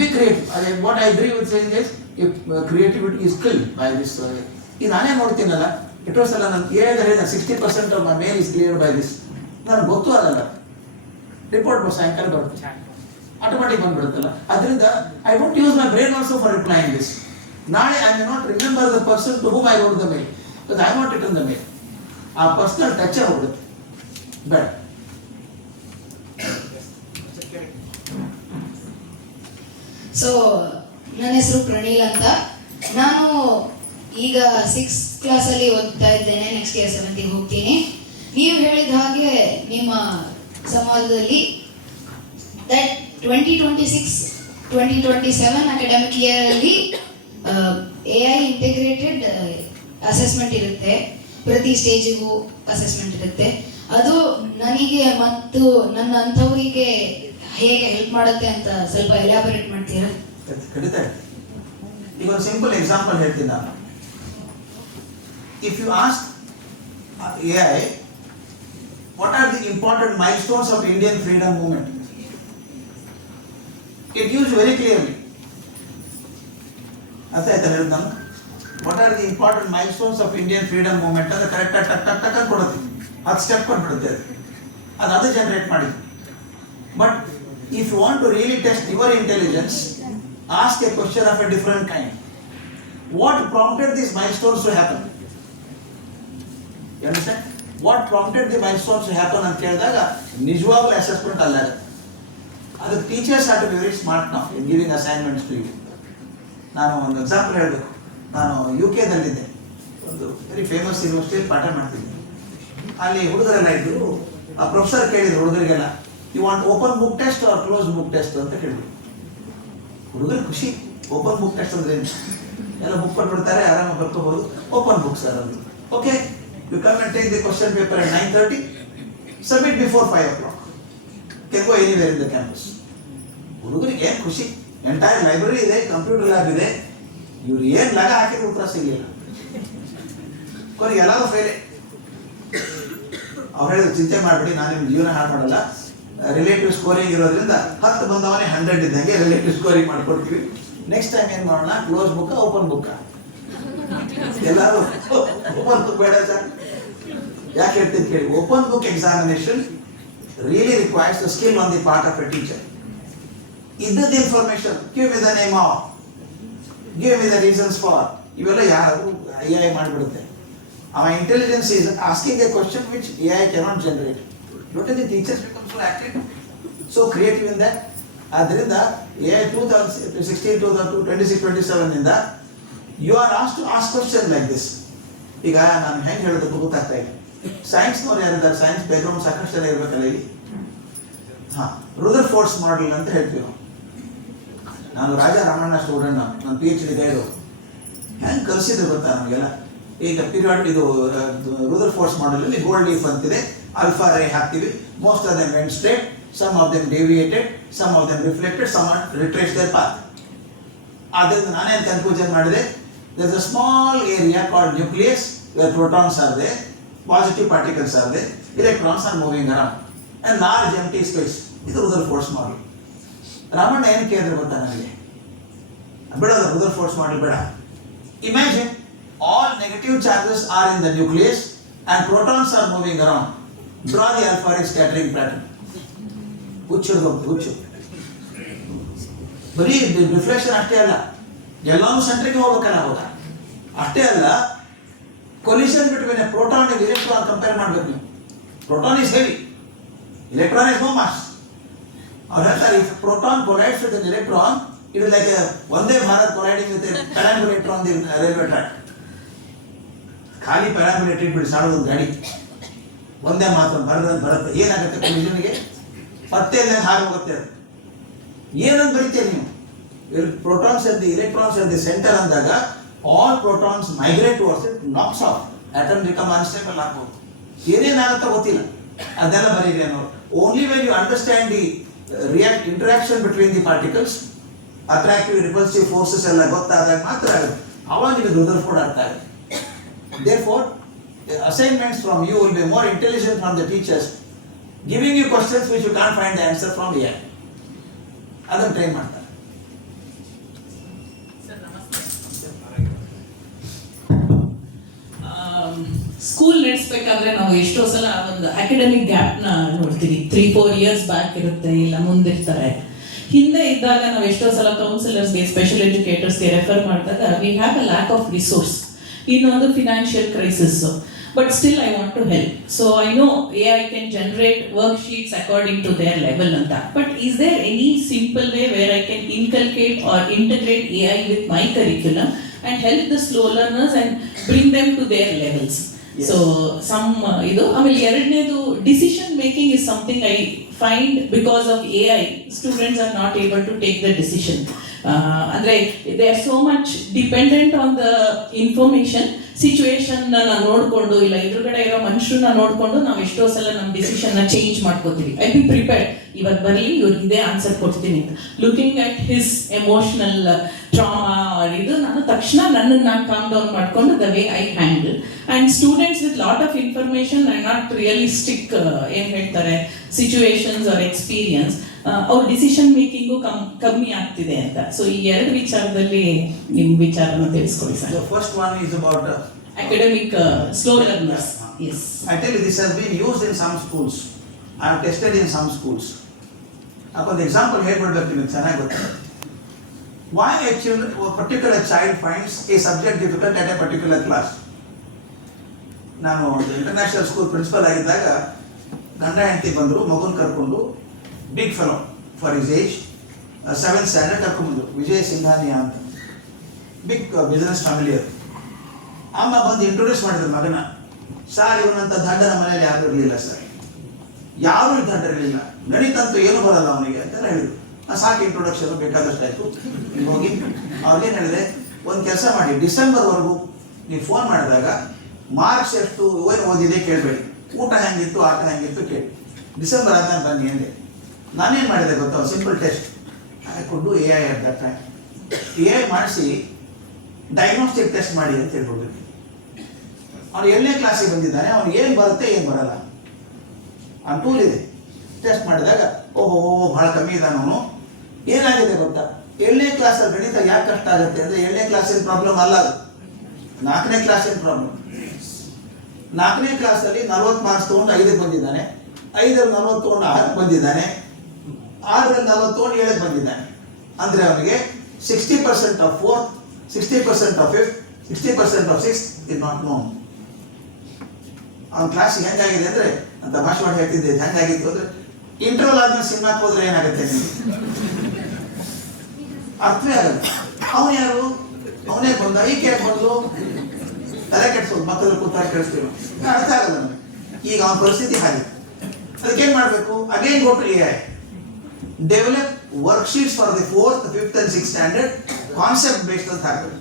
be creative. What I agree with saying is, if creativity is killed by this, ಈಗ ನಾನೇ ನೋಡ್ತೀನಲ್ಲ, ಎಷ್ಟೋ ಸಲ ನಾನು ಹೇಳಿದ 60% of my mail is clear by this. ನನಗೆ ಗೊತ್ತೂ ಆಗಲ್ಲ, ರಿಪೋರ್ಟ್ ಸಾಯಂಕಾಲ ಬರುತ್ತೆ, ಆಟೋಮೆಟಿಕ್ ಬಂದ್ಬಿಡುತ್ತಲ್ಲ. ಅದರಿಂದ I don't use my brain also for replying this. ನಾಳೆ I may not remember the person to whom I wrote the mail, because I not it in the mail. ಆ personal touch ಹೋಗ್ಬಿಡುತ್ತೆ, ಬೇಡ. So ನನ್ನ ಹೆಸರು ಪ್ರಣೀಲ್ ಅಂತ. ನಾನು ಈಗ 6th ಕ್ಲಾಸಲ್ಲಿ ಓದ್ತಾ ಇದ್ದೇನೆ, ನೆಕ್ಸ್ಟ್ ಇಯರ್ 7th ಹೋಗ್ತೀನಿ. ನೀವು ಹೇಳಿದ ಹಾಗೆ ನಿಮ್ಮ ಸಮಾಜದಲ್ಲಿ ದಟ್ 2026-2027 ಅಕಾಡೆಮಿಕ್ ಇಯರಲ್ಲಿ AI ಇಂಟಿಗ್ರೇಟೆಡ್ ಅಸೆಸ್ಮೆಂಟ್ ಇರುತ್ತೆ, ಪ್ರತಿ ಸ್ಟೇಜಿಗೂ ಅಸೆಸ್ಮೆಂಟ್ ಇರುತ್ತೆ. ಅದು ನನಗೆ ಮತ್ತು ನನ್ನ ಅಂಥವರಿಗೆ ಹೇಗೆ ಹೆಲ್ಪ್ ಮಾಡುತ್ತೆ ಅಂತ ಸ್ವಲ್ಪ ಎಲಾಬರೇಟ್ ಮಾಡ್ತೀರಾ? ಖಂಡಿತ. ಈಗ ಒಂದು ಸಿಂಪಲ್ ಎಕ್ಸಾಂಪಲ್ ಹೇಳ್ತೀನಿ ನಾನು. If you ask AI what are the important milestones of Indian freedom movement, it gives very clearly. ಅರ್ಥ ಆಯ್ತಾ ಹೇಳಿದ್ ನಾನು? What are the important milestones of Indian freedom movement ಅಂತ ಕರೆಕ್ಟಾಗಿ ಟಕ್ ಟಕ್ ಟಕ್ ಅಂತ ಕೊಡುತ್ತೆ. 10 ಸ್ಟೆಪ್ ಕೊಟ್ಬಿಡುತ್ತೆ ಅದು ಜನರೇಟ್ ಮಾಡಿ. But if you want to really test your intelligence, ask a question of a different kind. What prompted these milestones to happen? You understand? What prompted the milestones to happen ಅಂತ ಹೇಳಿದಾಗ ನಿಜವಾಗ್ಲೂ assessment ಅಲ್ಲ. ಅದು teachers are to be very smart ನಾವು in giving assignments to you. ನಾನು ಒಂದು example ಹೇಳಬೇಕು. ನಾನು UK ದಲ್ಲಿದ್ದೆ, ಒಂದು ವೆರಿ ಫೇಮಸ್ ಯೂನಿವರ್ಸಿಟಿಯಲ್ಲಿ ಪಾಠ ಮಾಡ್ತಿದ್ದೆ. ಅಲ್ಲಿ ಹುಡುಗರೆಲ್ಲ ಇದ್ದರು. ಆ ಪ್ರೊಫೆಸರ್ ಕೇಳಿದ್ರು ಹುಡುಗರಿಗೆಲ್ಲ, you want open book test or close book test ಅಂತ ಕೇಳಿದ್ರು. ಹುಡುಗರು ಖುಷಿ, ಓಪನ್ ಬುಕ್ ಟೆಸ್ಟ್ ಅಂದ್ರೆ ಎಲ್ಲ ಬುಕ್ ಕೊಟ್ಬಿಡ್ತಾರೆ, ಆರಾಮಾಗಿ ಬರ್ಕೋಬಹುದು. ಓಪನ್ ಬುಕ್ ಸರ್ ಅಂದ್ರು. Okay, you come and take the question paper at 9:30, submit before 5 o'clock, can go anywhere in the campus. ಹುಡುಗರಿಗೆ ಏನು ಖುಷಿ, ಎಂಟೈರ್ ಲೈಬ್ರರಿ ಇದೆ, ಕಂಪ್ಯೂಟರ್ ಲ್ಯಾಬ್ ಇದೆ. ಇವ್ರು ಏನು ಲಗ ಹಾಕಿದ್ರು ಉತ್ತರ ಸಿಗಲಿಲ್ಲ. ಕೊನೆಗೆ ಎಲ್ಲರೂ ಫೇಲೆ. ಅವ್ರು ಹೇಳಿದ್ರು, ಚಿಂತೆ ಮಾಡಬೇಡಿ, ನಾನು ನಿಮ್ಮ ಜೀವನ ಹಾಳು ಮಾಡಲ್ಲ, ರಿಲೇಟಿವ್ ಸ್ಕೋರಿಂಗ್ ಇರೋದ್ರಿಂದ 10 ಬಂದವನೇ 100 ಇದ್ದಂಗೆ ರಿಲೇಟಿವ್ ಸ್ಕೋರಿಂಗ್ ಮಾಡ್ಕೊಡ್ತೀವಿ. ನೆಕ್ಸ್ಟ್ ಟೈಮ್ ಏನು ಮಾಡೋಣ, ಕ್ಲೋಸ್ ಬುಕ್ ಓಪನ್ ಬುಕ್? ಎಲ್ಲರೂ ಓಪನ್ ಬುಕ್ ಬೇಡ ಸರ್. ಯಾಕೆ ಹೇಳ್ತೀನಿ ಕೇಳಿ, open book examination really requires the skill on the part of a teacher. ಇದ್ದದ್ದು information, give me the name of, give me the reasons for, ಇವೆಲ್ಲ ಯಾರು AI ಮಾಡಿಬಿಡುತ್ತೆ. Our intelligence is asking a question which AI cannot generate. Don't the teachers become so active, so creative in that? ಆದ್ದರಿಂದ AI 2016 to 26-27 ಇಂದ you are asked to ask questions like this. ಈಗ ನಾನು ಹೆಂಗೆ ಹೇಳೋದಕ್ಕೆ ಗೊತ್ತಾಗ್ತಾ ಇಲ್ಲ. ಸೈನ್ಸ್ನವ್ರು ಯಾರಿದ್ದಾರೆ, science background ಸಾಕಷ್ಟು ಜನ ಇರಬೇಕಲ್ಲ ಇಲ್ಲಿ. ರುದರ್ಫೋರ್ಡ್ಸ್ ಮಾಡೆಲ್ ಅಂತ ಹೇಳ್ತೀವಿ ನಾವು. ನಾನು ರಾಜಾ ರಾಮಣ್ಣ ಸ್ಟೂಡೆಂಟ್, ನಾನು PhD ಗೈಡು. ಹೆಂಗೆ ಕಲಿಸಿದ್ರು ಗೊತ್ತಾ ನಮಗೆಲ್ಲ? ಈಗ ಪಿರಿಯಾಡ್ ಇದು ರುದರ್ಫೋರ್ಡ್ಸ್ ಮಾಡೆಲಲ್ಲಿ ಗೋಲ್ಡ್ ಲೀಫ್ ಅಂತಿದೆ, ಆಲ್ಫಾ ರೇ ಹಾಕ್ತೀವಿ. Most of them went straight, some of them deviated, some of them reflected, some retrace their path. ಆದ್ದರಿಂದ ನಾನೇನು ಕನ್ಕ್ಲೂಷನ್ ಮಾಡಿದೆ, there is a small area called nucleus where protons are there, positive particles are there, electrons are moving around, and large empty space. ಇದು ರುದರ್ಫೋರ್ಡ್ಸ್ model. Ramanna ಏನು ಕೇಳಿದ್ರೆ ಗೊತ್ತಾ ನನಗೆ? ಬಿಡೋದು ರುದರ್ಫೋರ್ಡ್ಸ್ model ಬೇಡ. Imagine all negative charges are in the nucleus and protons are moving around. Draw the alpha ray scattering pattern. ಹುಚ್ಚು. ಬರೀ reflection ಅಷ್ಟೇ ಅಲ್ಲ, ಎಲ್ಲವೂ ಸೆಂಟ್ರಿಗೆ ಹೋಗ್ಬೇಕಲ್ಲ ಅವಾಗ. ಅಷ್ಟೇ ಅಲ್ಲ, collision between A proton and electron compare ಮಾಡ್ಬೇಕು ನೀವು. Proton is heavy, electron is no mass. ಅವ್ರು ಹೇಳ್ತಾರೆ, if proton collides with an electron, it is like a Vande Bharat colliding with a perambulator on the railway track. ಖಾಲಿ ಪ್ಯಾರಾಂಬುಲೇಟರ್ ಇಟ್ಬಿಡಿ ಸಾಡೋದು ಗಾಡಿ, ಒಂದೇ ಮಾತ್ರ ಬರುತ್ತೆ. ಏನಾಗುತ್ತೆ ಕೊಲಿಷನ್ಗೆ? ಮತ್ತೆ ಹಾರಿ ಹೋಗುತ್ತೆ. ಅದು ಏನಂತ ಬರೀತೀರಿ ನೀವು? protons and the electrons at the center ಅಂದಾಗ all protons migrate towards it, knocks off, atom become unstable ಆಗ್ಬೋದು. ಏನೇನಾಗುತ್ತೋ ಗೊತ್ತಿಲ್ಲ, ಅದೆಲ್ಲ ಬರೀರಿ ಅನ್ನೋರು. Only when you understand the interaction between the particles, attractive repulsive forces ಎಲ್ಲ ಗೊತ್ತಾದಾಗ ಮಾತ್ರ ಆಗುತ್ತೆ. ಅವಾಗ ನಿಮಗೆ ರುದರ್ಫೋರ್ಡ್ ಅರ್ಥ ಆಗುತ್ತೆ. Therefore, assignments from you will be more intelligent from the teachers, giving you questions which you can't find the answer from the AI. ಅದನ್ನು try ಮಾಡ್ತಾರೆ. ಸೇರಿಸ್ಬೇಕಾದ್ರೆ ನಾವು ಎಷ್ಟೋ ಸಲ ಒಂದು ಅಕಾಡೆಮಿಕ್ ಗ್ಯಾಪ್ನ ನೋಡ್ತೀವಿ. 3-4 ಇಯರ್ಸ್ ಬ್ಯಾಕ್ ಇರುತ್ತೆ, ಇಲ್ಲ ಮುಂದಿರ್ತಾರೆ. ಹಿಂದೆ ಇದ್ದಾಗ ನಾವು ಎಷ್ಟೋ ಸಲ ಕೌನ್ಸಿಲರ್ಸ್ಗೆ, ಸ್ಪೆಷಲ್ ಎಜುಕೇಟರ್ಸ್ಗೆ ರೆಫರ್ ಮಾಡಿದಾಗ we have a lack of resource. ಇನ್ನೊಂದು financial crisis, but still I want to help. So I know AI can generate worksheets according to their level ಅಂತ. But is there any simple way where I can inculcate or integrate AI with my curriculum and help the slow learners and bring them to their levels? Yes. So some ಇದು ಆಮೇಲೆ ಎರಡನೇದು decision making is something I find because of AI students are not able to take the decision. ಅಂದ್ರೆ they are so much dependent on the information. Situation ನೋಡ್ಕೊಂಡು ಇಲ್ಲ ಎದುರುಗಡೆ ಇರೋ ಮನುಷ್ಯರನ್ನ ನೋಡ್ಕೊಂಡು ನಾವು ಎಷ್ಟೋ ಸಲ ನಮ್ಮ ಡಿಸಿಷನ್ ನ ಚೇಂಜ್ ಮಾಡ್ಕೋತೀವಿ. ಐ ಬಿ ಪ್ರಿಪೇರ್ಡ್, ಇವತ್ತು ಬರಲಿ ಇವ್ರಿಗೆ ಇದೇ ಆನ್ಸರ್ ಕೊಡ್ತೀನಿ ಅಂತ. Looking at his emotional trauma ಇದು ನಾನು ತಕ್ಷಣ ನನ್ನನ್ನು ನಾನು ಕಾಮ್ ಡೌನ್ ಮಾಡ್ಕೊಂಡು the way I handle. And students with lot of information and not realistic ಏನ್ ಹೇಳ್ತಾರೆ ಸಿಚುವೇಶನ್ಸ್ ಆರ್ ಎಕ್ಸ್ಪೀರಿಯನ್ಸ್, ಅವ್ರ ಡಿಸಿಷನ್ ಮೇಕಿಂಗು ಕಮ್ಮಿ ಆಗ್ತಿದೆ ಅಂತ. ಸೊ ಈ ಎರಡು ವಿಚಾರದಲ್ಲಿ ನಿಮ್ಮ ವಿಚಾರನ ತಿಳಿಸ್ಕೊಡಿ sir. The first one is about academic slow learners. Yes. I tell you, this has been used in some schools. I have tested in some schools. ಒಂದು ಎಕ್ಸಾಂಪಲ್ ಹೇಳ್ಬಿಡ್ಬೇಕು ನಿಮಗೆ ಚೆನ್ನಾಗಿ ಗೊತ್ತಿದೆ. Why a particular child finds a subject difficult at a particular class? ನಾನು ಒಂದು international school principal ಆಗಿದ್ದಾಗ ಗಂಡ ಹೆಂಡತಿ ಬಂದರು, ಮಗುನ ಕರ್ಕೊಂಡು, big fellow for his age, 7th standard ಕರ್ಕೊಂಡ್ಬಂದರು, ವಿಜಯ್ ಸಿಂಘಾನಿಯಾ ಅಂತ, ಬಿಗ್ ಬಿಸ್ನೆಸ್ ಫ್ಯಾಮಿಲಿ ಅದು. ಅಮ್ಮ ಬಂದು ಇಂಟ್ರೊಡ್ಯೂಸ್ ಮಾಡಿದ್ರು ಮಗನ. ಸರ್, ಇವನಂತ ದಂಡ ನಮ್ಮ ಮನೇಲಿ ಯಾರು ಇರಲಿಲ್ಲ ಸರ್, ಯಾರೂ ದಂಡ ಇರಲಿಲ್ಲ, ಗಣಿತಂತೂ ಏನು ಬರಲ್ಲ ಅವನಿಗೆ ಅಂತ ಹೇಳಿದ್ರು. ಸಾಕು ಇಂಟ್ರೊಡಕ್ಷನ್ ಬೇಕಾದಷ್ಟು ಆಯಿತು. ಹೋಗಿ ಅವ್ರಿಗೇನು ಹೇಳಿದೆ, ಒಂದು ಕೆಲಸ ಮಾಡಿ, ಡಿಸೆಂಬರ್ವರೆಗೂ ನೀವು ಫೋನ್ ಮಾಡಿದಾಗ ಮಾರ್ಕ್ಸ್ ಎಷ್ಟು ಏನು ಓದಿದೆ ಕೇಳಬೇಡಿ, ಊಟ ಹೆಂಗಿತ್ತು ಆಟ ಹೆಂಗಿತ್ತು ಕೇಳಿ, ಡಿಸೆಂಬರ್ ಆದ್ಮೇಲೆ ಬನ್ನಿ ಅಂದೆ. ನಾನೇನು ಮಾಡಿದೆ ಗೊತ್ತಾ, simple test I could do AI at that time. AI ಮಾಡಿಸಿ ಡಯಾಗ್ನೋಸ್ಟಿಕ್ ಟೆಸ್ಟ್ ಮಾಡಿ ಅಂತ ಹೇಳ್ಕೊಡ್ಬೇಕು. ಅವ್ನು 7ನೇ ಕ್ಲಾಸಿಗೆ ಬಂದಿದ್ದಾನೆ, ಅವ್ನು ಏನು ಬರುತ್ತೆ ಏನು ಬರಲ್ಲ ಆ ಟೂಲ್ ಇದೆ. ಟೆಸ್ಟ್ ಮಾಡಿದಾಗ ಓಹೋ ಭಾಳ ಕಮ್ಮಿ ಇದ್ದಾನೆ ಅವನು. ಏನಾಗಿದೆ ಗೊತ್ತಾ, 7ನೇ ಕ್ಲಾಸಲ್ಲಿ ಗಣಿತ ಯಾಕೆ ಕಷ್ಟ ಆಗುತ್ತೆ ಅಂದರೆ 7ನೇ ಕ್ಲಾಸಿನ ಪ್ರಾಬ್ಲಮ್ ಅಲ್ಲ ಅದು, 4ನೇ ಕ್ಲಾಸಿನ ಪ್ರಾಬ್ಲಮ್. 4ನೇ ಕ್ಲಾಸಲ್ಲಿ 40 ಮಾರ್ಕ್ಸ್ ತೊಗೊಂಡು 5ಕ್ಕೆ ಬಂದಿದ್ದಾನೆ, 5ರಲ್ಲಿ 40 ತೊಗೊಂಡು 6ಕ್ಕೆ ಬಂದಿದ್ದಾನೆ, 6ರಲ್ಲಿ 40 ತೊಗೊಂಡು 7ಕ್ಕೆ ಬಂದಿದ್ದಾನೆ. ಅಂದರೆ ಅವನಿಗೆ 60% of 4th, 60% of 5th, 60% of 6th is not non. ಅವ್ನ ಕ್ಲಾಸಿಗೆ ಹೆಂಗಾಗಿದೆ ಅಂದರೆ ಅಂತ ಭಾಷೆ ಮಾಡಿ ಹೇಳ್ತಿದ್ದೆ, ಹೆಂಗಾಗಿತ್ತು ಅಂದರೆ ಇಂಟರ್ವಲ್ ಆದ್ಮೇಲೆ ಸಿನಿಮಾಕ್ಕೆ ಹೋದ್ರೆ ಏನಾಗುತ್ತೆ ನಿಮಗೆ ಅರ್ಥವೇ ಆಗಲ್ಲ. ಅವನು ಯಾರು, ಅವನೇ ಬಂದ, ಈಕೆ ಯಾಕೆ ಬಂದು ತಲೆ ಕೆಡಿಸೋದು, ಮಕ್ಕಳು ಕೂತಾಗ ಕೆಡಿಸ್ತೀವಿ, ಅರ್ಥ ಆಗಲ್ಲ ನಮಗೆ. ಈಗ ಅವನ ಪರಿಸ್ಥಿತಿ ಹಾಗೆ. ಅದಕ್ಕೇನು ಮಾಡಬೇಕು, again go to AI, develop worksheets for the 4th, 5th and 6th standard, concept based ಅಂತ ಹಾಕಬೇಕು.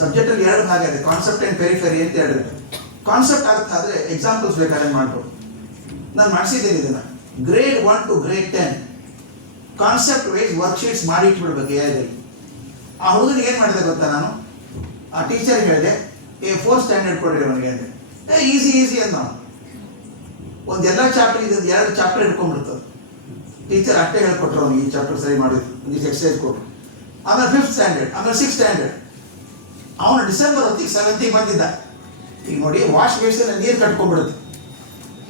ಸಬ್ಜೆಕ್ಟಲ್ಲಿ 2 ಭಾಗ ಇದೆ, ಕಾನ್ಸೆಪ್ಟ್ ಆ್ಯಂಡ್ ಪೆರಿಫೆರಿ ಅಂತ 2 ಇದೆ. ಕಾನ್ಸೆಪ್ಟ್ ಅರ್ಥ ಆದರೆ ಎಕ್ಸಾಂಪಲ್ಸ್ ಬೇಕಾದ್ರೆ ಮಾಡ್ಬೋದು. ನಾನು ಮಾಡಿಸಿದ್ದೀನಿ ಇದನ್ನು. Grade 1 to grade 10 concept wise worksheets ಮಾಡಿ ಇಟ್ಬಿಡ್ಬೇಕು AI. ಆ ಹುಡುಗನಿಗೆ ಏನು ಮಾಡಿದೆ ಗೊತ್ತಾ, ನಾನು ಆ ಟೀಚರ್ಗೆ ಹೇಳಿದೆ, 4th ಸ್ಟ್ಯಾಂಡರ್ಡ್ ಕೊಡ್ರಿ ಅವನಿಗೆ ಅಂದೆ. ಈಸಿ ಅಂತ ನಾವು ಒಂದು ಎಲ್ಲ ಚಾಪ್ಟರ್ ಇದು 2 ಚಾಪ್ಟರ್ ಹಿಡ್ಕೊಂಡ್ಬಿಡ್ತದೆ. ಟೀಚರ್ ಅಷ್ಟೇ ಹೇಳ್ಕೊಟ್ರು ಅವ್ನಿಗೆ, ಈ ಚಾಪ್ಟರ್ ಸರಿ ಮಾಡಿದ್ರು, ಒಂದಿಷ್ಟು ಎಕ್ಸಸೈಸ್ ಕೊಟ್ಟರು. ಆಮೇಲೆ 5th ಸ್ಟ್ಯಾಂಡರ್ಡ್, ಆಮೇಲೆ 6th ಸ್ಟ್ಯಾಂಡರ್ಡ್. ಅವನು ಡಿಸೆಂಬರ್ ಹೊತ್ತಿಗೆ 7th ಬಂದಿದ್ದ. ಈಗ ನೋಡಿ, ವಾಶ್ ಬೇಸಿನಲ್ಲಿ ನೀರು ಕಟ್ಕೊಂಡ್ಬಿಡುತ್ತೆ,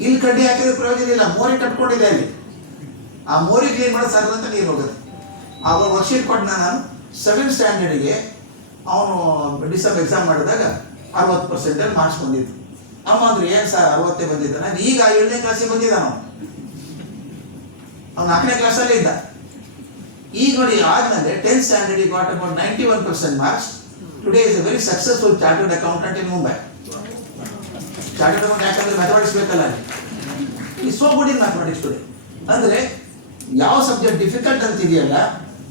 ಇಲ್ಲಿ ಕಡ್ಡಿ ಹಾಕಿದ್ರೆ ಪ್ರಯೋಜನ ಇಲ್ಲ, ಮೋರಿ ಕಟ್ಕೊಂಡಿದೆ ಅಲ್ಲಿ, ಆ ಮೋರಿ ಕ್ಲೀನ್ ಮಾಡಿ ಸರ್ ಅಂತ ನೀರು ಹೋಗುತ್ತೆ. ಆವಾಗ ವರ್ಕ್ಶೀಟ್ ಕೊಟ್ಟು ನಾನು 7th ಸ್ಟ್ಯಾಂಡರ್ಡಿಗೆ ಅವನು ಡಿಸೆಂಬರ್ ಎಕ್ಸಾಮ್ ಮಾಡಿದಾಗ 60% ಮಾರ್ಕ್ಸ್ ಬಂದಿತ್ತು. ಅಮ್ಮ ಅಂದ್ರೆ ಏನು ಸರ್ 60 ಬಂದಿದ್ದಾನೆ, ಈಗ 7ನೇ ಕ್ಲಾಸಿಗೆ ಬಂದಿದ್ದಾನ ಅವ್ನು 4ನೇ ಕ್ಲಾಸಲ್ಲೇ ಇದ್ದ. ಈಗ ನೋಡಿ ಆದ್ಮೇಲೆ 10th standard got about 91% marks. Today is a very successful chartered accountant in Mumbai. Chartered account ಯಾಕಂದ್ರೆ ಮ್ಯಾಥಮೆಟಿಕ್ಸ್ ಬೇಕಲ್ಲ, ಈ so good in mathematics today. ಅಂದರೆ ಯಾವ ಸಬ್ಜೆಕ್ಟ್ ಡಿಫಿಕಲ್ಟ್ ಅಂತಿದೆಯಲ್ಲ,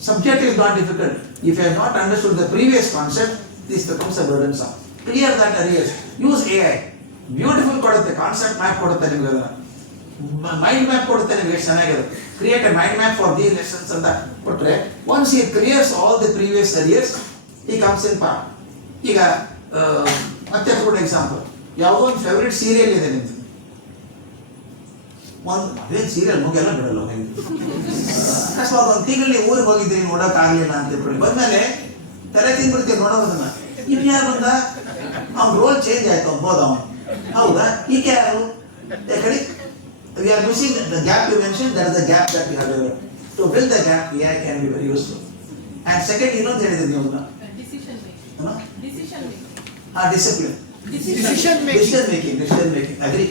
subject is not difficult. If you have not understood the previous concept, this becomes a burden some. Clear that arrears. Use AI, beautiful ಕೊಡುತ್ತೆ, concept map ಕೊಡುತ್ತೆ ನಿಮ್ಗೆ, ಅದನ್ನ mind map ಕೊಡುತ್ತೆ ನಿಮಗೆ, ಚೆನ್ನಾಗಿರುತ್ತೆ. Create A mind map for these lessons ಅಂತ ಕೊಟ್ಟರೆ, once he clears all the previous arrears, ಈ ಕಮ್ಸ್ ಇನ್ ಪಾರ್ಟ್. ಈಗ ಮತ್ತೆ ತಗೊಂಡು ಎಕ್ಸಾಂಪಲ್, ಯಾವುದೋ ಒಂದು ಫೇವ್ರೆಟ್ ಸೀರಿಯಲ್ ಇದೆ ನಿಮ್ದು, ಒಂದು ಅದೇನು ಸೀರಿಯಲ್ ಮುಗಿಯಲ್ಲ ಬಿಡಲ್ಲ, ಅಕಸ್ಮಾತ್ ಒಂದು ತಿಂಗಳಲ್ಲಿ ಊರಿಗೆ ಹೋಗಿದ್ರಿ, ನೋಡೋಕ್ಕಾಗಲಿಲ್ಲ ಅಂತ ತಿಳ್ಕೊಳ್ಳಿ, ಬಂದಮೇಲೆ ತಲೆ ತಿಂದ್ಬಿಡ್ತೀವಿ ನೋಡೋದನ್ನ. ಇನ್ನು ಯಾರು ಬಂದ, ಅವ್ನ ರೋಲ್ ಚೇಂಜ್ ಆಯ್ತು, ಅವ್ನು ಹೋದ, ಅವನು ಹೌದಾ? ಈಗ ಯಾರು ಯಾಕಡೆ we are missing the gap you mentioned. That is the gap that we have developed. To fill the gap, AI can be very useful. And second, ಇನ್ನೊಂದು ಹೇಳಿದ್ರಿ ನೀವು Decision making. Huh? Decision making. Discipline. Decision Decision making. Agree.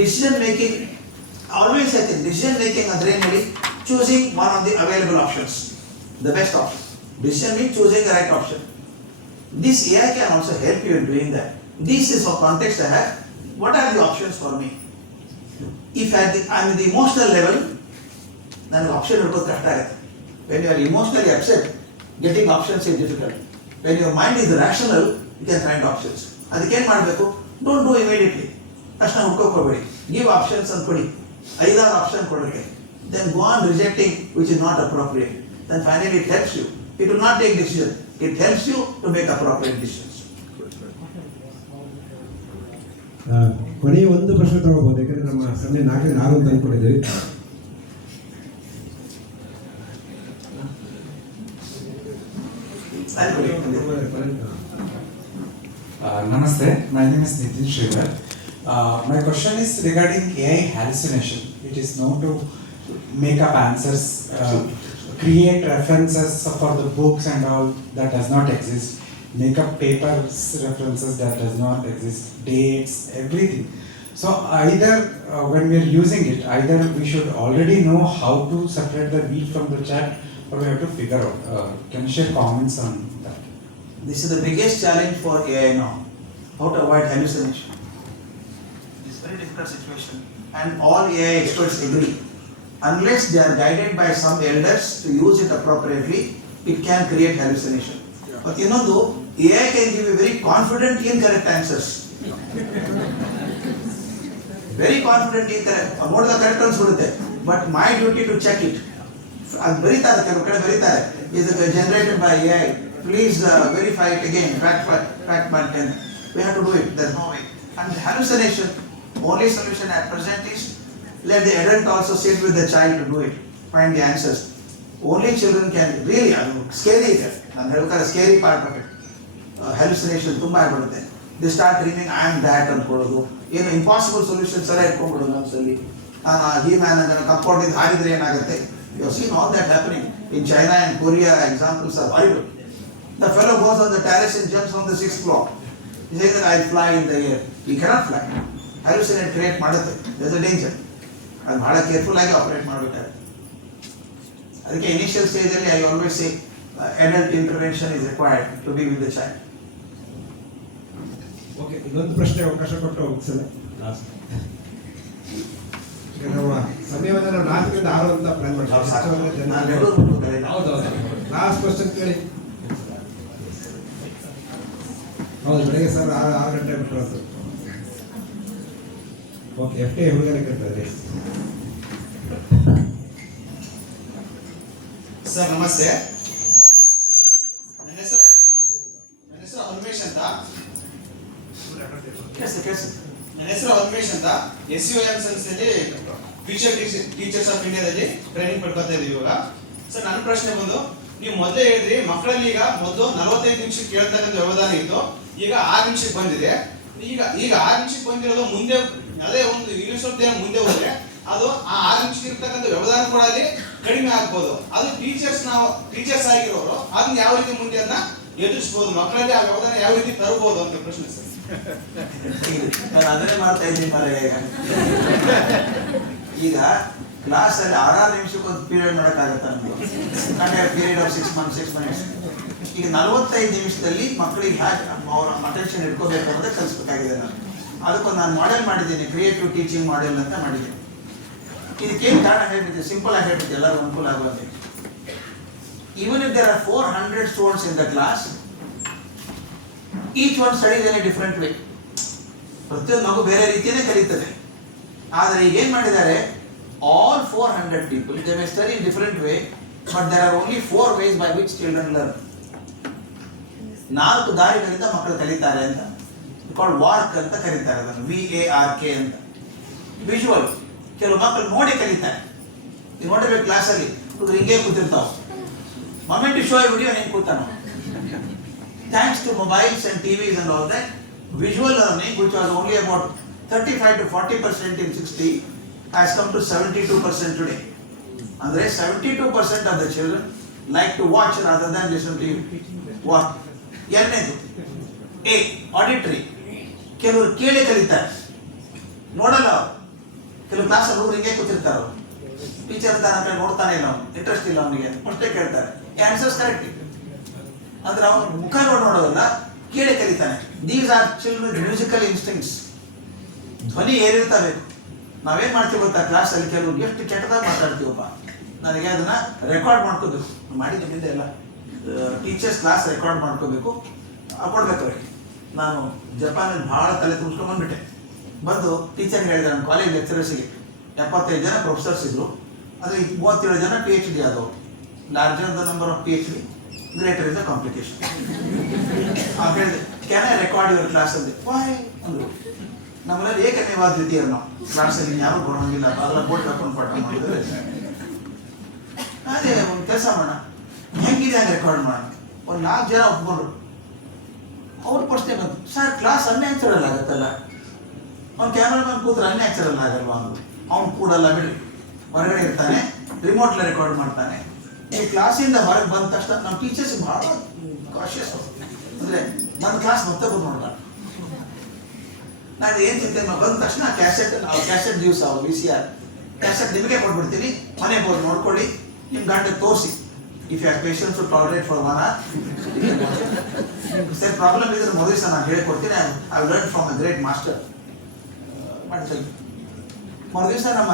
Decision making. Always I think decision making ಅಂದ್ರೆ ಏನು ಹೇಳಿ? Choosing one of the available options, the best option. Decision means choosing the right option. This AI can also help you in doing that. This is for context I have. What are the options for me? If I'm in the emotional level, ನನಗೆ option ಹಿಡ್ಕೋದು ಕಷ್ಟ ಆಗುತ್ತೆ. When you are emotionally upset, getting options is difficult. When your mind is rational, you can find options. ಅದಕ್ಕೇನು ಮಾಡಬೇಕು? Don't do immediately. ತಕ್ಷಣ ಹುಡ್ಕೋಕೆ ಹೋಗಬೇಡಿ. Give options ಅಂತ ಕೊಡಿ. 5-6 option ಕೊಡುತ್ತೆ. Then go on rejecting which is not appropriate. Then finally it helps you. It will not take decision. It helps you to make appropriate decisions. ಕೊನೆಯ ಒಂದು ಪ್ರಶ್ನೆ ತಗೋಬಹುದು, ಯಾಕಂದ್ರೆ ನಮ್ಮ ಸಮಯ 4 ಅಂತ ಅನ್ಕೊಂಡಿದ್ದೀವಿ. Namaste, my name is Nitin Sridhar. My question is regarding AI hallucination. It is known to make up answers, create references for the books and all that does not exist, make up papers references that does not exist, dates, everything. So either when we are using it, either we should already know how to separate the wheat from the chaff, or we have to figure out. Can you share comments on that? This is the biggest challenge for AI now. How to avoid hallucination. It's a very difficult situation. And all AI experts agree. Unless they are guided by some elders to use it appropriately, it can create hallucination. But you know, though, AI can give you very confident incorrect answers. Very confident incorrect. About the correct ones, but my duty to check it. ಅದು ಬರೀತಾರೆ, ಕೆಲವು ಕಡೆ ಬರೀತಾರೆ, is generated by AI. Please verify it again. Fact maintain. We have to do it. There's no way. And hallucination, only solution at present is let the adult also sit with the child to do it. Find the answers. Only children can really. Scary ಇದೆ. ನಾನು ಹೇಳ್ತಾರೆ scary part of it. Hallucination ತುಂಬಾ ಆಗ್ಬಿಡುತ್ತೆ. They start dreaming I am that ಅನ್ಕೊಳ್ಳೋದು. ಏನು impossible solutions ಎಲ್ಲ ಇಟ್ಕೊಂಡ್ಬಿಡೋದು ಮನಸ್ಸಲ್ಲಿ. ಈ man ಅದನ್ನು ಕಂಪೌಂಡಿಂದ ಹಾರಿದ್ರೆ ಏನಾಗುತ್ತೆ? You have seen all that happening in China and Korea. Examples are horrible. The fellow goes on the terrace and jumps on the 6th floor. He says that I fly in the air. He cannot fly. Hallucinate create ಮಾಡುತ್ತೆ. There's a danger. ಅದು ಬಹಳ careful ಆಗಿ operate ಮಾಡಬೇಕಾಗುತ್ತೆ. ಅದಕ್ಕೆ initial ಸ್ಟೇಜಲ್ಲಿ I always say adult intervention is required to be with the child. Okay, ಇನ್ನೊಂದು ಪ್ರಶ್ನೆ ಅವಕಾಶ ಕೊಟ್ಟು ಹೋಗ್ಸಲ್ಲ. ನಮ್ಮ ಸಮಯವನ್ನು ನಾವು 4ರಿಂದ 6 ಅಂತ ಪ್ಲಾನ್ ಮಾಡಿದ್ದೀವಿ. ಲಾಸ್ಟ್ ಕ್ವಶನ್ ಕೇಳಿ. ಹೌದು, ಬೆಳಗ್ಗೆ ಸರ್ 6 ಗಂಟೆ ಬಿಟ್ಟು ಅಂತ. ಓಕೆ, FT ಹುಡುಗನೇ ಕೇಳ್ತಾರೆ. ಸರ್ ನಮಸ್ತೆ, ನನ್ನ ಹೆಸರು ಹನುಮೇಶ್ ಅಂತ. ನನ್ನ ಹೆಸರು ಹನುಮೇಶ್ ಅಂತ. SUM ಸಂಸ್ಥೆಯಲ್ಲಿ ಫ್ಯೂಚರ್ ಟೀಚರ್ಸ್ ಆಫ್ ಇಂಡಿಯಾದಲ್ಲಿ ಟ್ರೈನಿಂಗ್ ಪಡ್ಕೊತಾ ಇದ್ದೀವಿ ಇವಾಗ. ಸರ್ ನನ್ನ ಪ್ರಶ್ನೆ ಬಂದು, ನೀವು ಮೊದಲೇ ಹೇಳಿದ್ರಿ ಮಕ್ಕಳಲ್ಲಿ ಈಗ ಮೊದಲು 45 ನಿಮಿಷಕ್ಕೆ ಕೇಳ್ತಕ್ಕಂಥ ವ್ಯವಧಾನ ಇತ್ತು, ಈಗ 6 ನಿಮಿಷಕ್ಕೆ ಬಂದಿದೆ. ಈಗ 6 ನಿಮಿಷಕ್ಕೆ ಬಂದಿರೋದು ಮುಂದೆ ಅದೇ ಒಂದು ಯೂನಿವರ್ಸಿಟಿ ಮುಂದೆ ಹೋದ್ರೆ ಅದು ಆ 6 ನಿಮಿಷಕ್ಕೆ ಇರ್ತಕ್ಕಂಥ ವ್ಯವಧಾನ ಕೂಡ ಅಲ್ಲಿ ಕಡಿಮೆ ಆಗ್ಬೋದು. ಅದು ಟೀಚರ್ಸ್ ಆಗಿರೋರು ಅದನ್ನ ಯಾವ ರೀತಿ ಮುಂದೆ ಅದನ್ನ ಎದುರಿಸಬಹುದು, ಮಕ್ಕಳಲ್ಲಿ ಆ ವ್ಯವಧಾನ ಯಾವ ರೀತಿ ತರಬಹುದು ಅಂತ ಪ್ರಶ್ನೆ ಸರ್. ನಾನು ಅದನ್ನೇ ಮಾಡ್ತಾ ಇದ್ದೀನಿ ಮಾರಾಯ. ಈಗ ಕ್ಲಾಸ್ ಅಲ್ಲಿ 6 ನಿಮಿಷಕ್ಕೆ ಒಂದು ಪೀರಿಯಡ್ ಮಾಡೋಕ್ಕಾಗತ್ತ ನಮ್ಗೆ? Period of 6 months. ಈಗ 45 ನಿಮಿಷದಲ್ಲಿ ಮಕ್ಕಳಿಗೆ ಹ್ಯಾಕ್ ಅವ್ರ ಅಟೆನ್ಷನ್ ಇಟ್ಕೋಬೇಕಂದ್ರೆ ಕಲಿಸ್ಬೇಕಾಗಿದೆ. ನಾನು ಅದಕ್ಕೊಂದು ನಾನು ಮಾಡೆಲ್ ಮಾಡಿದ್ದೀನಿ, ಕ್ರಿಯೇಟಿವ್ ಟೀಚಿಂಗ್ ಮಾಡೆಲ್ ಅಂತ ಮಾಡಿದ್ದೀನಿ. ಇದಕ್ಕೇನು ಕಾರಣ ಹೇಳ್ಬಿಟ್ಟಿದೆ, ಸಿಂಪಲ್ ಆಗಿ ಹೇಳ್ಬಿಟ್ಟು ಎಲ್ಲರಿಗೂ ಅನುಕೂಲ ಆಗುವಂತೆ. Even if there are 400 students in the class, each one studies in a different way. ಪ್ರತಿಯೊಂದು ಮಗು ಬೇರೆ ರೀತಿಯೇ ಕಲಿತದೆ. ಆದರೆ ಈಗ ಏನು ಮಾಡಿದ್ದಾರೆ, all 400 people they may study in different way, but there are only 4 ways by which children learn. 4 ದಾರಿಗಳಿಂದ ಮಕ್ಕಳು ಕಲಿತಾರೆ ಅಂತ ಕಾಲ್ಡ್ ವಾರ್ಕ್ ಅಂತ ಕರೀತಾರೆ. ಅದನ್ನು VARK ಅಂತ. ವಿಜುವಲ್, ಕೆಲವು ಮಕ್ಕಳು ನೋಡಿ ಕಲಿತಾರೆ. ನೀವು ನೋಡಿರ್ಬೇಕು ಕ್ಲಾಸಲ್ಲಿ ಹುಡುಗರು ಹಿಂಗೆ ಕೂತಿರ್ತಾವೆ. ಮೊಮೆಂಟ್ ಶೋ ವಿಡಿಯೋ ಹೆಂಗೆ ಕೂತಾನೋ. Thanks to mobiles and TVs and all that, visual learning, which was only about 35 to 40% in 60, has come to 72% today. And 72% of the children like to watch rather than listen to you. What? ಎರಡನೇದು A auditory. ಕೆಲವರು ಕೇಳಿ ಕಲಿತಾರೆ, ನೋಡಲ್ಲ ಅವರು. ಕೆಲವು ಕ್ಲಾಸಲ್ಲಿ ಹುಡುಗರು ಹಿಂಗೆ ಕೂತಿರ್ತಾರೆ, ಅವರು ಟೀಚರ್ ತಾನೇ ನೋಡ್ತಾನೆ ಇಲ್ಲ, ಅವನು ಇಂಟ್ರೆಸ್ಟ್ ಇಲ್ಲ ಅವನಿಗೆ, ಅಷ್ಟೇ ಕೇಳ್ತಾರೆ, ಆನ್ಸರ್ಸ್ ಕರೆಕ್ಟ್. ಅಂದ್ರೆ ಅವನು ಮುಖ ನೋಡೋದಲ್ಲ, ಕೇಳಿ ಕಲಿತಾನೆ. These are children musical instincts. ಧ್ವನಿ ಏರಿರ್ತಾವೆ. ನಾವೇನ್ ಮಾಡ್ತೀವಿ ಗೊತ್ತಾ, ಕ್ಲಾಸಲ್ಲಿ ಕೆಲವು ಎಷ್ಟು ಕೆಟ್ಟದಾಗ ಮಾತಾಡ್ತೀವಪ್ಪ. ನನಗೆ ಅದನ್ನ ರೆಕಾರ್ಡ್ ಮಾಡ್ಕೋಬೇಕು, ಮಾಡಿದ್ದೀನಿ ಎಲ್ಲ. ಟೀಚರ್ಸ್ ಕ್ಲಾಸ್ ರೆಕಾರ್ಡ್ ಮಾಡ್ಕೋಬೇಕು, ಕೊಡ್ಬೇಕು ಅವ್ರಿಗೆ. ನಾನು ಜಪಾನಲ್ಲಿ ಭಾಳ ತಲೆ ತುಂಬಿಸ್ಕೊಂಡು ಬಂದ್ಬಿಟ್ಟೆ. ಬಂದು ಟೀಚರ್ಗೆ ಹೇಳಿದೆ, ನಮ್ಮ ಕಾಲೇಜ್ ಲೆಕ್ಚರರ್ಸಿಗೆ 75 ಜನ ಪ್ರೊಫೆಸರ್ಸ್ ಇದ್ರು, ಆದರೆ 37 ಜನ PhD ಆದವು. Larger the number of PhD, greater is the complication. ಅವ್ರು ಹೇಳಿದೆ, can I record your class ಅಂದೆ. ವಾಯ್ ಅಂದರು. ನಮ್ಮಲ್ಲಿ ಏಕಮೇವಾದ ದ್ವಿತೀಯ ನಾವು ಕ್ಲಾಸಲ್ಲಿ ಯಾರು ಕೊಡೋಂಗಿಲ್ಲ, ಅದರ ಬೋಟ್ ಹಾಕೊಂಡು ಪಾಠ ಮಾಡಿದ್ರೆ ಅದೇ ಒಂದು ಕೆಲಸ ಮಾಡೋಣ, ಹೆಂಗಿದೆ ಹಂಗೆ ರೆಕಾರ್ಡ್ ಮಾಡೋಣ. ಒಂದು 4 ಜನ ಒಪ್ಕೊಂಡ್ರು. ಅವ್ರ ಪ್ರಶ್ನೆ ಬಂತು, ಸರ್ ಕ್ಲಾಸ್ ಅನ್ಯಾಚುರಲ್ ಆಗುತ್ತಲ್ಲ, ಅವ್ನು ಕ್ಯಾಮ್ರಾಮನ್ ಕೂತ್ರೆ ಅನ್ಯಾಚುರಲ್ ಆಗಲ್ವಾ ಅಂದ್ರು. ಅವ್ನು ಕೂಡಲ್ಲ ಬಿಡಿ, ಹೊರಗಡೆ ಇರ್ತಾನೆ, ರಿಮೋಟ್ಲಿ ರೆಕಾರ್ಡ್ ಮಾಡ್ತಾನೆ. ಈ ಕ್ಲಾಸಿಂದ ಹೊರಗೆ ಬಂದ ತಕ್ಷಣ ನಮ್ಮ ಟೀಚರ್ಸ್ ಭಾಳ ಕಾಶಿಯಸ್. ಅಂದರೆ ನನ್ನ ಕ್ಲಾಸ್ ಮತ್ತೊಬ್ಬರು ನೋಡಲ್ಲ. ನಾನು ಏನು ಚಿಂತೆ ಬಂದ ತಕ್ಷಣ ಕ್ಯಾಸೆಟ್ ದಿವಸ VCR ಕ್ಯಾಸೆಟ್ ನಿಮಗೆ ಕೊಟ್ಬಿಡ್ತೀನಿ, ಮನೆಗೆ ಹೋಗಿ ನೋಡ್ಕೊಳ್ಳಿ, ನಿಮ್ಮ ಗಂಟೆ ತೋರಿಸಿ. If you have patience to tolerate for 1 hour, sir problem ಇದ್ರೆ ಮೊದಲು ಸಹ ನಾನು ಹೇಳ್ಕೊಡ್ತೀನಿ. I learn from a great master. ಮಾಡ್ತೀನಿ. ಮರುದಿವಸ ನಮ್ಮ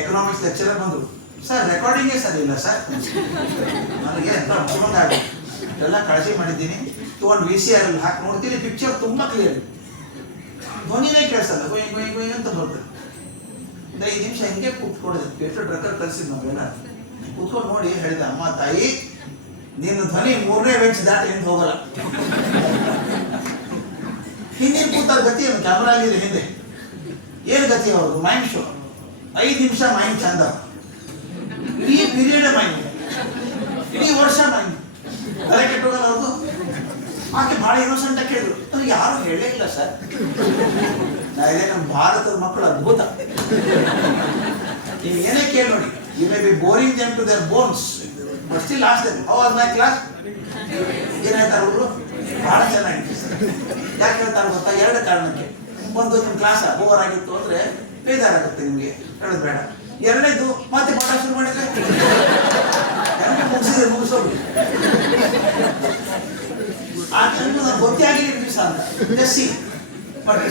ಎಕನಾಮಿಕ್ಸ್ ಲೆಕ್ಚರರ್ ಬಂದರು, ಸರ್ ರೆಕಾರ್ಡಿಂಗೇ ಸರಿ ಇಲ್ಲ ಸರ್. ನನಗೆ ಅಂತ ಮುಖ್ಯಮಂತ್ರಿ ಆಗಿ ಎಲ್ಲ ಕಳಚಿ ಮಾಡಿದ್ದೀನಿ, ತೊಗೊಂಡು VCR ಅಲ್ಲಿ ಹಾಕಿ ನೋಡ್ತೀನಿ, ಪಿಕ್ಚರ್ ತುಂಬ ಕ್ಲಿಯರ್, ಧ್ವನಿನೇ ಕೇಳಿಸಲ್ಲ, ಗೊಯ್ ಗೊಯ್ ಗೊಯ್ ಅಂತ ಬರ್ತದೆ. 5 ನಿಮಿಷ ಹಿಂಗೆ ಕೂತ್ಕೊಂಡಿದ್ದೆ. ಪೇಪರ್ ಡ್ರಕ್ಕರ್ ಕಲಿಸಿದ್ ನಾವೆಲ್ಲ ಕೂತ್ಕೊಂಡು ನೋಡಿ ಹೇಳಿದೆ, ಅಮ್ಮ ತಾಯಿ ನಿನ್ನ ಧ್ವನಿ 3ನೇ ಬೆಂಚ್ ದಾಟಿ ಹಿಂದೆ ಹೋಗಲ್ಲ. ಹಿಂದಿನ ಕೂತಾರ ಗತಿ ಒಂದು ಕ್ಯಾಮ್ರಾ ಆಗಿದೆ ಹಿಂದೆ. ಏನು ಗತಿ ಅವ್ರದ್ದು? Mind show. 5 ನಿಮಿಷ ಮೈಂಡ್ ಚಂದ, ಇಡೀ ಪೀರಿಯಡ್ ಮೈಂಡ್, ಇಡೀ ವರ್ಷ ಮೈಂಡ್ ತಲೆ ಕೆಟ್ಟೋಗಲ್ಲ ಅವ್ರದ್ದು. ಆಕೆ ಭಾಳ ಇನ್ನೋಸೆಂಟ್ ಆಗಿ ಕೇಳಿದ್ರು, ಅದು ಯಾರು ಹೇಳೇ ಇಲ್ಲ ಸರ್. ಇದೇ ನಮ್ಮ ಭಾರತದ ಮಕ್ಕಳು ಅದ್ಭುತ. ನೀವು ಏನೇ ಕೇಳಿ ನೋಡಿ, you may be boring them to their bones, but still ask them, how was my class? ಏನಾಯ್ತಾರೆ ಅವರು? ಭಾಳ ಚೆನ್ನಾಗಿದೆ. ಯಾಕೆ ಹೇಳ್ತಾರೆ ಗೊತ್ತಾ? 2 ಕಾರಣಕ್ಕೆ. ಒಂದು, ನಿಮ್ಮ ಕ್ಲಾಸ್ ಓವರ್ ಆಗಿತ್ತು ಅಂದರೆ ಬೇಜಾರಾಗುತ್ತೆ ನಿಮಗೆ, ಹೇಳೋದು ಬೇಡ. 2ನೇದು, ಮತ್ತೆ ಪಾಠ ಶುರು ಮಾಡಿದ್ರೆ ಮುಗಿಸಿದ್ರೆ ಮುಗಿಸೋದು. ಆ ಟೈಮ್ ನನಗೆ ಗೊತ್ತೇ ಆಗಿಲ್ಲ ದಿವಸ ಅಂತ. C but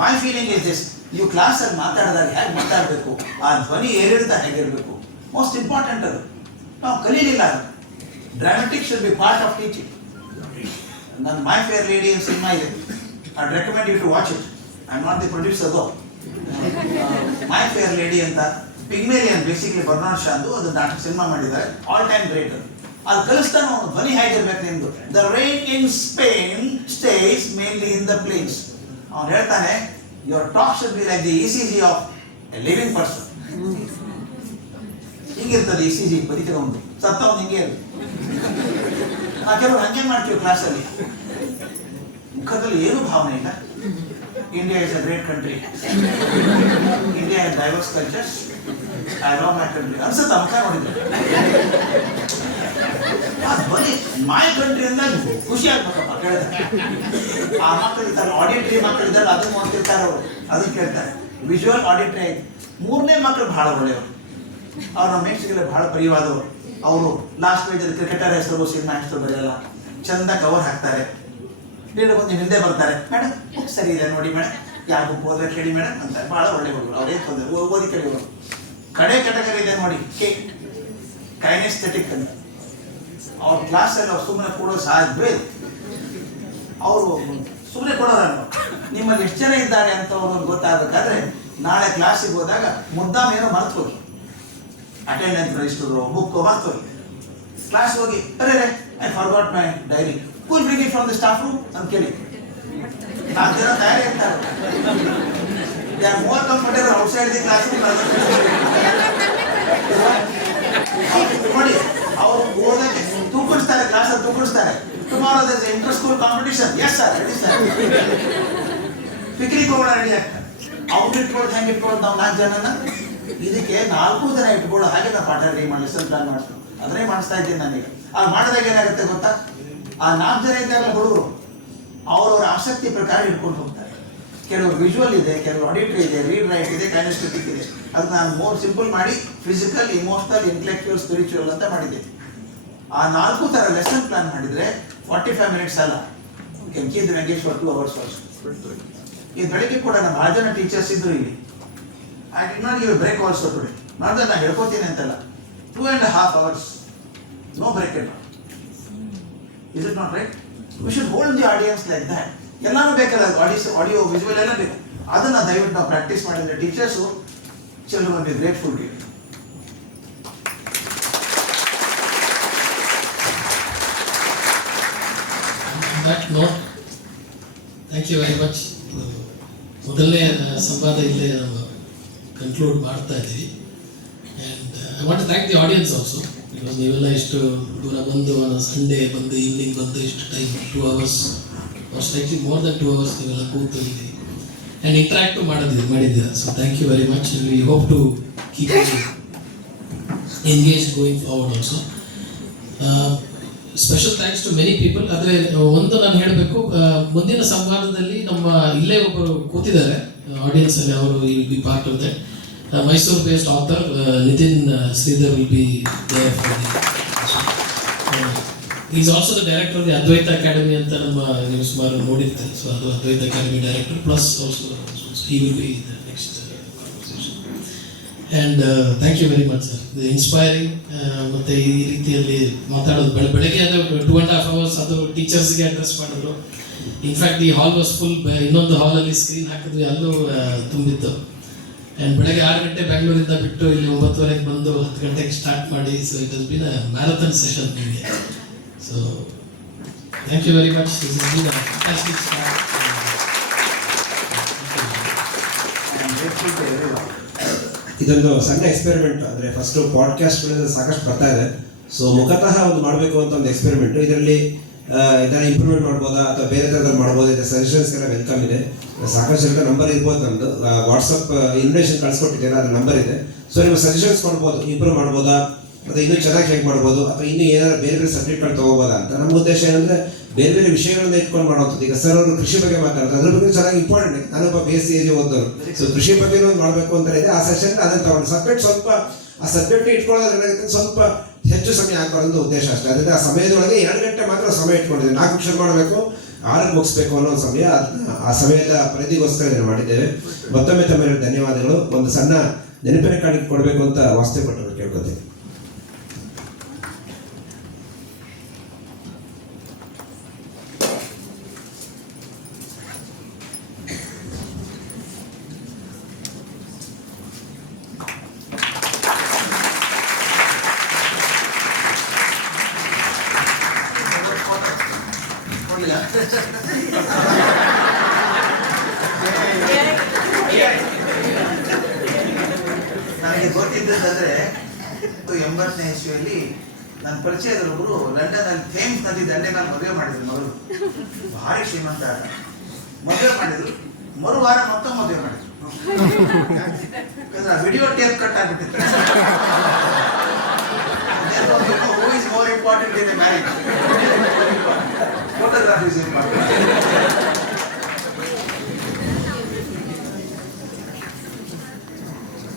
my feeling is this, ನೀವು ಕ್ಲಾಸಲ್ಲಿ ಮಾತಾಡಿದಾಗ ಹೇಗೆ ಮಾತಾಡಬೇಕು, ಆ ಧ್ವನಿ ಏರಿಳಿತ ಹೇಗಿರಬೇಕು, ಮೋಸ್ಟ್ ಇಂಪಾರ್ಟೆಂಟ್ ಅದು. ನಾವು ಕಲೀಲಿಲ್ಲ ಅದು. Dramatic should be part of teaching. ನನ್ನ ಮೈ ಫೇರ್ ಲೇಡಿ ಅಂತ ಸಿನಿಮಾ ಇದೆ, I recommend you to watch it. I am not the producer ಅದು. ಮೈ ಫೇರ್ ಲೇಡಿ ಅಂತ ಪಿಗ್ಮೇಲಿಯನ್, ಬೇಸಿಕ್ಲಿ ಬರ್ನಾಡ್ ಶಾ ಅಂದು ಅದು ನಾಟಕ ಸಿನಿಮಾ ಮಾಡಿದ್ದಾರೆ, ಆಲ್ ಟೈಮ್ ಗ್ರೇಟ್. ಅದು ಕಲಿಸ್ತಾನೆ ಅವನು, ಧ್ವನಿ ಹೇಗಿರ್ಬೇಕು ನಿಮ್ದು. The rain in Spain stays mainly in the plains. ಅವನು ಹೇಳ್ತಾನೆ, your talk should be like the ECG of a living person. ಹಿಂಗಿರ್ತದೆ ECG ಬದುಕಿದವನು, ಸತ್ತವನು ಹಿಂಗೆ ಇರುತ್ತೆ. ನಾವು ಕೆಲವರು ಹಂಗೆ ಮಾಡ್ತೀವಿ ಕ್ಲಾಸಲ್ಲಿ, ಮುಖದಲ್ಲಿ ಏನೂ ಭಾವನೆ ಇಲ್ಲ. India is a great country, India is diverse cultures, I love my country ಅನ್ಸುತ್ತೆ ಮುಖ ನೋಡಿದ್ರೆ. ಆ ಧ್ವನಿ ಮೈ ಕಂಟ್ರಿ ಅಂದ್ರೆ ಖುಷಿ ಆಗ್ಬೇಕಪ್ಪ ಕೇಳಿದ್ರೆ. ಆ ಮಕ್ಕಳು ಇರ್ತಾರೆ, ಆಡಿಟ್ರಿ ಮಕ್ಕಳಿದ್ದಾರೆ, ಅದನ್ನು ನೋಡ್ತಿರ್ತಾರೆ ಅವರು, ಅದನ್ನು ಕೇಳ್ತಾರೆ. ವಿಜುವಲ್ ಆಡಿಟ್ರಿ ಆಯ್ತು. 3ನೇ ಮಕ್ಕಳು ಭಾಳ ಒಳ್ಳೆಯವರು, ಅವ್ರು ನಮ್ಮ ಮೇಕ್ಸ್ಗೆಲ್ಲ ಭಾಳ ಪ್ರಿಯವಾದವರು. ಅವರು ಲಾಸ್ಟ್ ಪೇಜಲ್ಲಿ ಕ್ರಿಕೆಟರ್ ಹೆಸರು, ಸಿನಿಮಾ ಹೆಸರು ಬರೆಯಲ್ಲ, ಚಂದ ಕವರ್ ಹಾಕ್ತಾರೆ. ಲೀಡರ್ ಬಂದು ಹಿಂದೆ ಬರ್ತಾರೆ, ಮೇಡಮ್ ಸರಿ ಇದೆ ನೋಡಿ ಮೇಡಮ್, ಯಾವ ಬುಕ್ ಓದ್ರೆ ಕೇಳಿ ಮೇಡಮ್ ಅಂತಾರೆ. ಭಾಳ ಒಳ್ಳೆ ಹುಡುಗರು, ಅವ್ರೇನು ತೊಂದರೆ ಓದಿ ಕಲಿಯೋರು. ಕಡೆ ಕೆಟಗರಿ ಇದೆ ನೋಡಿ, ಕೈನೆಸ್ಥೆಟಿಕ್ ಅಂತ. ಅವ್ರ ಕ್ಲಾಸಲ್ಲಿ ಅವ್ರು ಸುಮ್ಮನೆ ಕೊಡೋ ಸಾಧ್ಯ, ಅವರು ಸುಮ್ಮನೆ ಕೊಡೋರಲ್ಲ. ನಿಮ್ಮಲ್ಲಿ ಎಷ್ಟು ಜನ ಇದ್ದಾರೆ ಅಂತ ಅವ್ರಿಗೆ ಗೊತ್ತಾಗಬೇಕಾದ್ರೆ ನಾಳೆ ಕ್ಲಾಸಿಗೆ ಹೋದಾಗ ಮುದ್ದಾಮ ಏನೋ ಮರ್ತು ಹೋಗಿ, ಅಟೆಂಡೆನ್ಸ್ ರಿಜಿಸ್ಟರು ಬುಕ್ ಮರ್ತು ಹೋಗಿ, ಕ್ಲಾಸ್ ಹೋಗಿ ಅರೆ I forgot my diary, cool bring it from the staff room ಅಂತ ಕೇಳಿ. 4 ಜನ ತಯಾರಿ ಇರ್ತಾರೆ, they are more comfortable outside the classroom. ನೋಡಿ, ಅವರು ಓದಕ್ಕೆ ತೂಕಡಿಸ್ತಾರೆ, ಕ್ಲಾಸಲ್ಲಿ ತೂಕಡಿಸ್ತಾರೆ. To tomorrow there is an inter-school competition. Yes sir, ready sir. Picnic ಹೋಗೋಣ ರೆಡಿ ಆಗ್ತಾರೆ. ಅವ್ರು ಇಟ್ಕೊಳ್ಳೋದು ಹೆಂಗೆ ಇಟ್ಕೊಳ್ಳೋದು ನಾವು 4 ಜನನ, ಇದಕ್ಕೆ 4 ಜನ ಇಟ್ಕೊಳ್ಳೋ ಹಾಗೆ ನಾವು ಪಾಠ ರೆಡಿ ಮಾಡಿ ಲೆಸನ್ ಪ್ಲಾನ್ ಮಾಡ್ತೀವಿ. ಅದನ್ನೇ ಮಾಡಿಸ್ತಾ ಇದ್ದೀನಿ ನನಗೆ. ಆ ಮಾಡಿದಾಗ ಏನಾಗುತ್ತೆ ಗೊತ್ತಾ, ಆ 4 ಜನ ಇದ್ದಾಗಲೇ ಹುಡುಗರು ಅವ್ರವ್ರ ಆಸಕ್ತಿ ಪ್ರಕಾರ ಇಟ್ಕೊಂಡು ಹೋಗ್ತಾರೆ. ಕೆಲವರು ವಿಜುವಲ್ ಇದೆ, ಕೆಲವರು ಆಡಿಟರಿ ಇದೆ, ರೀಡ್ ರೈಟ್ ಇದೆ, ಕೈನೆಸ್ಥೆಟಿಕ್ ಇದೆ. ಅದು ನಾನು ಮೋರ್ ಸಿಂಪಲ್ ಮಾಡಿ ಫಿಸಿಕಲ್, ಇಮೋಷನಲ್, ಇಂಟೆಲೆಕ್ಚುವಲ್, ಸ್ಪಿರಿಚುವಲ್ ಅಂತ ಮಾಡಿದ್ದೆ. ಆ 4 ಥರ ಲೆಸನ್ ಪ್ಲಾನ್ ಮಾಡಿದರೆ 45 ಮಿನಿಟ್ಸ್ ಅಲ್ಲ, ಕೆಂಚಿದ ವೆಂಕಟೇಶ್ 2 hours also. ಈ ಬೆಳಗ್ಗೆ ಕೂಡ ನಮ್ಮ 6 ಜನ ಟೀಚರ್ಸ್ ಇದ್ರು ಇಲ್ಲಿ. I did not give break also today. Not ನಾನು ಹೇಳ್ಕೊತೀನಿ ಅಂತಲ್ಲ, 2.5 hours no break at. Is it not right? We should hold the audience like that. ಎಲ್ಲಾನು ಬೇಕಲ್ಲ, ಆಡಿಯೋ ವಿಜುವಲ್ ಎಲ್ಲ ಬೇಕು. ಅದನ್ನ ದಯವಿಟ್ಟು ನಾವು ಪ್ರಾಕ್ಟೀಸ್ ಮಾಡಿದ್ರೆ teachers children will be grateful to you. That note, thank you very much. ಮೊದಲನೇ ಸಂವಾದ ಇಲ್ಲೇ ನಾವು ಕನ್ಕ್ಲೂಡ್ ಮಾಡ್ತಾ ಇದ್ದೀವಿ. And I want to thank the audience also, because ನೀವೆಲ್ಲ ಇಷ್ಟು ದೂರ ಬಂದು ಸಂಡೇ ಬಂದು ಈವ್ನಿಂಗ್ ಬಂದು ಇಷ್ಟು time 2 hours or slightly more than 2 hours ನೀವೆಲ್ಲ ಕೂತು ಇಲ್ಲಿ ಆ್ಯಂಡ್ ಇಂಟ್ರಾಕ್ಟ್ ಮಾಡಿದ್ದೀರಾ. So thank you very much. We hope to keep engage going forward also. Special thanks to many people. ಆದರೆ ಒಂದು ನಾನು ಹೇಳಬೇಕು, ಮುಂದಿನ ಸಂವಾದದಲ್ಲಿ ನಮ್ಮ ಇಲ್ಲೇ ಒಬ್ಬರು ಕೂತಿದ್ದಾರೆ ಆಡಿಯನ್ಸ್ ಅಲ್ಲಿ, ಅವರು will be part of that. Mysuru based author Nitin Shridhar will be there for the is also the director of the Advaita academy ಅಂತ ನಮ್ಮ ನೀವು ಸುಮಾರು ನೋಡಿರ್ತಾರೆ. ಸೊ ಅದು Advaita academy director plus also he will be the next conversation. And thank you very much sir, inspiring. ಮತ್ತು ಈ ರೀತಿಯಲ್ಲಿ ಮಾತಾಡೋದು ಬೆಳಗ್ಗೆ ಅದು 2.5 hours ಅದು ಟೀಚರ್ಸ್ಗೆ ಅಡ್ರೆಸ್ ಮಾಡಿದ್ರು. ಇನ್ಫ್ಯಾಕ್ಟ್ ಈ ಹಾಲ್ ವಾಸ್ ಫುಲ್. ಇನ್ನೊಂದು ಹಾಲಲ್ಲಿ ಸ್ಕ್ರೀನ್ ಹಾಕಿದ್ವಿ, ಅಲ್ಲೂ ತುಂಬಿತ್ತು. ಆ್ಯಂಡ್ ಬೆಳಗ್ಗೆ 6 ಗಂಟೆ ಬೆಂಗಳೂರಿಂದ ಬಿಟ್ಟು ಇಲ್ಲಿ 9:30 ಬಂದು 10 ಗಂಟೆಗೆ ಸ್ಟಾರ್ಟ್ ಮಾಡಿ. So it has been a marathon session ನಿಮಗೆ. So thank you very much. This is been a fantastic start. ಇದೊಂದು ಸಣ್ಣ ಎಕ್ಸ್ಪೆರಿಮೆಂಟ್. ಅಂದರೆ ಫಸ್ಟು ಪಾಡ್ಕಾಸ್ಟ್ಗಳಿಂದ ಸಾಕಷ್ಟು ಬರ್ತಾ ಇದೆ. ಸೊ ಮುಖತಃ ಒಂದು ಮಾಡಬೇಕು ಅಂತ ಒಂದು ಎಕ್ಸ್ಪೆರಿಮೆಂಟು. ಇದರಲ್ಲಿ ಇದನ್ನು ಇಂಪ್ರೂವ್ಮೆಂಟ್ ಮಾಡ್ಬೋದಾ ಅಥವಾ ಬೇರೆ ಥರದಲ್ಲಿ ಮಾಡ್ಬೋದು, ಇದೆ ಸಜೆಷನ್ಸ್ಗೆಲ್ಲ ವೆಲ್ಕಮ್ ಇದೆ. ಸಾಕಷ್ಟು ಜನಕ್ಕೆ ನಂಬರ್ ಇರ್ಬೋದು, ನಮ್ಮದು ವಾಟ್ಸಪ್ ಇನ್ವಿಟೇಷನ್ ಕಳಿಸ್ಕೊಟ್ಟಿದ್ದೀರಾ, ಅದ್ರ ನಂಬರ್ ಇದೆ. ಸೊ ನಿಮ್ಮ ಸಜೆಷನ್ಸ್ ಕೊಡ್ಬೋದು, ಇಂಪ್ರೂವ್ ಮಾಡ್ಬೋದಾ ಅಥವಾ ಇನ್ನೂ ಚೆನ್ನಾಗಿ ಹೇಗೆ ಮಾಡ್ಬೋದು ಅಥವಾ ಇನ್ನೂ ಏನಾದ್ರು ಬೇರೆ ಬೇರೆ ಸಬ್ಜೆಕ್ಟ್ಗಳು ತೊಗೋಬೋದಾ ಅಂತ. ನಮ್ಮ ಉದ್ದೇಶ ಏನಂದರೆ ಬೇರೆ ಬೇರೆ ವಿಷಯಗಳನ್ನ ಇಟ್ಕೊಂಡು ಮಾಡುವಂಥದ್ದು. ಈಗ ಸರ್ ಅವರು ಕೃಷಿ ಬಗ್ಗೆ ಮಾತಾಡ್ತಾರೆ, ಅದ್ರ ಬಗ್ಗೆ ಚೆನ್ನಾಗಿ ಇಂಪಾರ್ಟೆಂಟ್. ನಾನೊಬ್ಬ BSc ಓದೋರು, ಸೊ ಕೃಷಿ ಬಗ್ಗೆ ಒಂದು ಮಾಡಬೇಕು ಅಂತ ಇದೆ. ಆ ಸೆಷನ್ ಅದನ್ನು ತಗೊಂಡು ಸಬ್ಜೆಕ್ಟ್ ಸ್ವಲ್ಪ ಆ ಸಬ್ಜೆಕ್ಟ್ ಇಟ್ಕೊಳ್ಳೋದ್ರಿಂದ ಸ್ವಲ್ಪ ಹೆಚ್ಚು ಸಮಯ ಆಗಬಾರ್ದು ಉದ್ದೇಶ ಅಷ್ಟೇ. ಅದರಿಂದ ಆ ಸಮಯದೊಳಗೆ 2 ಗಂಟೆ ಮಾತ್ರ ಸಮಯ ಇಟ್ಕೊಂಡಿದ್ದೇವೆ. 4 ಶುರು ಮಾಡಬೇಕು, 6 ಮುಗಿಸ್ಬೇಕು ಅನ್ನೋ ಒಂದು ಸಮಯ. ಆ ಸಮಯದ ಪರಿಧಿಗೋಸ್ಕರ ಇದನ್ನು ಮಾಡಿದ್ದೇವೆ. ಮತ್ತೊಮ್ಮೆ ತಮ್ಮ ಧನ್ಯವಾದಗಳು. ಒಂದು ಸಣ್ಣ ನೆನಪಿನ ಕಾಣಿಕೆ ಕೊಡಬೇಕು ಅಂತ ವಾಸ್ತವ ಪಟ್ಟರು ಕೇಳ್ಕೊತೀನಿ. ನನಗೆ ಗೊತ್ತಿದ್ದದಂದ್ರೆ 80ನೇ ಇಸ್ವಿಯಲ್ಲಿ ನನ್ನ ಪರಿಚಯದೊಬ್ಬರು ಲಂಡನ್ನಲ್ಲಿ ಥೇಮ್ಸ್ ನದಿ ದಂಡೆ ಮೇಲೆ ಮದುವೆ ಮಾಡಿದ್ರು. ಮಗಳು ಭಾರಿ ಶ್ರೀಮಂತ ಆಗ ಮದುವೆ ಮಾಡಿದ್ರು. ಮರುವಾರ ಮತ್ತೊಮ್ಮೆ ಮದುವೆ ಮಾಡಿದ್ರು. ಯಾಕಂದ್ರೆ ವಿಡಿಯೋ ಟೇಪ್ ಕಟ್ ಆಗ್ಬಿಟ್ಟಿತ್ತು. Who is more important in marriage? Photography is important.